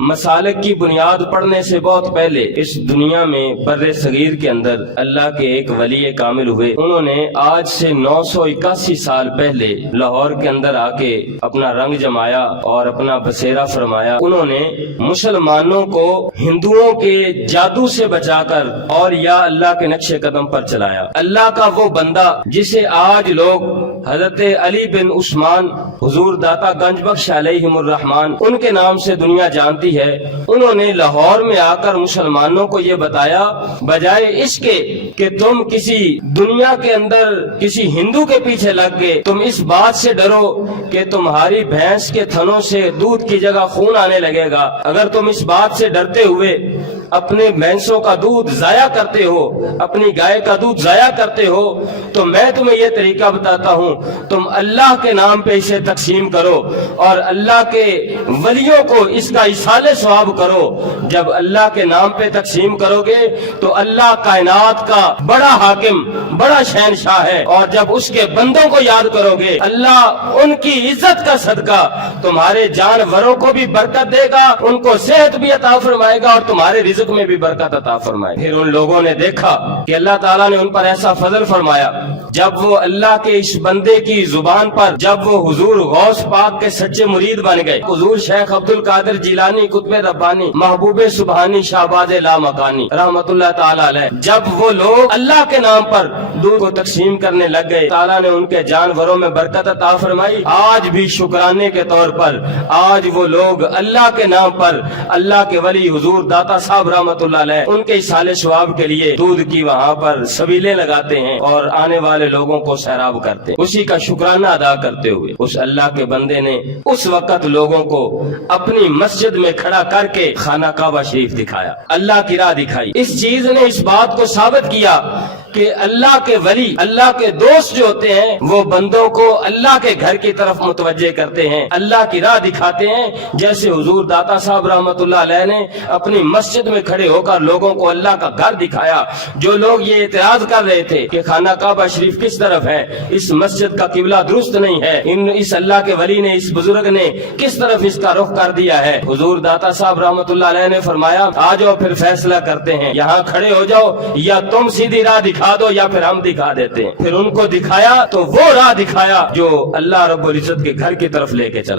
मसालिक की बुनियाद पढ़ने से बहुत पहले इस दुनिया में बर्रे सगीर के अंदर अल्लाह के एक वली कामिल हुए। उन्होंने आज से 981 साल पहले लाहौर के अंदर आके अपना रंग जमाया और अपना बसेरा फरमाया। उन्होंने मुसलमानों को हिंदुओं के जादू से बचाकर और या अल्लाह के नक्शे कदम पर चलाया। अल्लाह का वो बंदा जिसे आज लोग हजरत अली बिन उस्मान हुजूर दाता गंज बख्श अलैहिमुर रहमान उनके नाम से दुनिया जानती है, उन्होंने लाहौर में आकर मुसलमानों को ये बताया, बजाय इसके कि तुम किसी दुनिया के अंदर किसी हिंदू के पीछे लग गए, तुम इस बात से डरो कि तुम्हारी भैंस के थनों से दूध की जगह खून आने लगेगा। अगर तुम इस बात से डरते हुए अपने भैंसों का दूध जाया करते हो, अपनी गाय का दूध जाया करते हो, तो मैं तुम्हें यह तरीका बताता हूँ, तुम अल्लाह के नाम पे इसे तकसीम करो और अल्लाह के वलियों को इसका इसाले सवाब करो। जब अल्लाह के नाम पे तकसीम करोगे तो अल्लाह कायनात का बड़ा हाकिम, बड़ा शहनशाह है, और जब उसके बंदों को याद करोगे अल्लाह उनकी इज्जत का सदका तुम्हारे जानवरों को भी बरकत देगा, उनको सेहत भी अता फरमाएगा और तुम्हारे रिज़्क़ में भी बरकत अता फरमाएगा। फिर उन लोगों ने देखा कि अल्लाह ताला ने उन पर ऐसा फजल फरमाया, जब वो अल्लाह के इस बंदे की जुबान पर, जब वो हुजूर गौस पाक के सच्चे मुरीद बन गए, हुजूर शेख अब्दुल कादिर जिलानी कुतुब रब्बानी महबूबे सुबहानी शाहबाज लामकानी रहमतुल्लाह ताला अलैह, जब वो लोग अल्लाह के नाम पर दूध को तकसीम करने लग गए, ताला ने उनके जानवरों में बरकत अता फरमाई। आज भी शुक्राने के तौर पर आज वो लोग अल्लाह के नाम पर अल्लाह के वली हुजूर दाता साहब रहमतुल्लाह अलैह उनके इसाले सवाब के लिए दूध की वहाँ पर सबीले लगाते हैं और आने वाले लोगों को सैराब करते हैं। उसी का शुक्राना अदा करते हुए उस अल्लाह के बंदे ने उस वक्त लोगों को अपनी मस्जिद में खड़ा करके खाना काबा शरीफ दिखाया, अल्लाह की राह दिखाई। इस चीज ने इस बात को साबित किया कि अल्लाह के वली, अल्लाह के दोस्त जो होते हैं वो बंदों को अल्लाह के घर की तरफ मुतवज्जे करते हैं, अल्लाह की राह दिखाते हैं। जैसे हुजूर दाता साहब रहमतुल्लाह अलैह ने अपनी मस्जिद में खड़े होकर लोगों को अल्लाह का घर दिखाया। जो लोग ये इतराज कर रहे थे कि खाना काबा शरीफ किस तरफ है, इस मस्जिद का किबला दुरुस्त नहीं है, इस अल्लाह के वली ने, इस बुजुर्ग ने किस तरफ इसका रुख कर दिया है, हुजूर दाता साहब रहमतुल्लाह अलैह ने फरमाया, आ जाओ फिर फैसला करते हैं, यहाँ खड़े हो जाओ, या तुम सीधी राह दिखा दो या फिर हम दिखा देते हैं। फिर उनको दिखाया तो वो राह दिखाया जो अल्लाह रब्बुल इज्जत के घर की तरफ लेके चला।